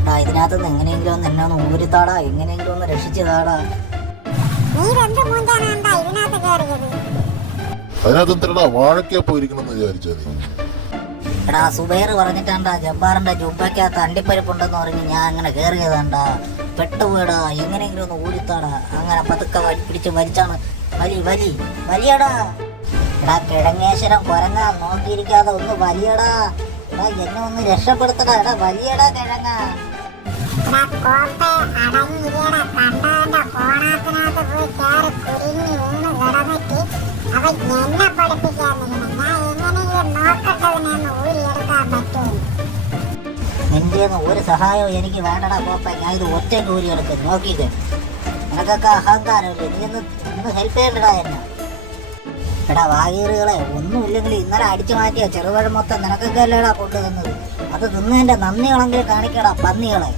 എടാ ഇതിനകത്ത് നിന്ന് എങ്ങനെയെങ്കിലും ഒന്ന് എന്നെ ഒന്ന് ഊരിത്താടാ എങ്ങനെയെങ്കിലും ഒന്ന് രക്ഷിച്ചു താടാ നീ എന്ത് മൂഞ്ചാനാണ്ടാ ഇതിനകത്ത് കയറിയത് അതിനകത്ത് എന്തിനാ വാഴയ്ക്കാ പോയിരിക്കണമെന്ന് വിചാരിച്ചാ എടാ സുബൈർ പറഞ്ഞിട്ടാണ്ടാ ജബ്ബാറിന്റെ ജുബയ്ക്കകത്ത് അണ്ടിപ്പരിപ്പുണ്ടെന്ന് പറഞ്ഞ് ഞാൻ അങ്ങനെ കയറിയതാണ്ടാ പെട്ടുപോയടാ എങ്ങനെയെങ്കിലും ഒന്ന് ഊരിത്താടാ. അങ്ങനെ പതുക്കെ പിടിച്ച് വലിച്ചാണ് വലി വലി വലിയടാ. എടാ കിഴങ്ങേശ്വരം കൊരങ്ങാ നോക്കിയിരിക്കാതെ ഒന്ന് വലിയടാ. എടാ എന്നെ ഒന്ന് രക്ഷപ്പെടുത്തടാ. എടാ വലിയടാ കിഴങ്ങ. എന്നെ പഠിപ്പിക്കാൻ നിൽക്കണം ഞാൻ എങ്ങനെയും നോക്കട്ടതിനെ ഒന്ന് ഊരിയെടുക്കാൻ പറ്റുമോ? നിന്റെ ഒരു സഹായവും എനിക്ക് വേണ്ടടാ പോപ്പ. ഞാൻ ഇത് ഒറ്റ കൂലി എടുക്കും നോക്കിയിട്ട് നിനക്കൊക്കെ അഹങ്കാരമില്ലേ? നീ ഒന്ന് ഒന്ന് ഹെൽപ്പ് ചെയ്യണ്ടടാ എന്നെ. എടാ വാഗീറുകളെ ഒന്നുമില്ലെങ്കിൽ ഇന്നലെ അടിച്ചു മാറ്റിയ ചെറുപഴം മൊത്തം നിനക്കൊക്കെ അല്ലേടാ കൊണ്ടുവന്നത്? അത് തിന്നതിന്റെ നന്ദികളെങ്കിലും കാണിക്കടാ പന്നികളെ.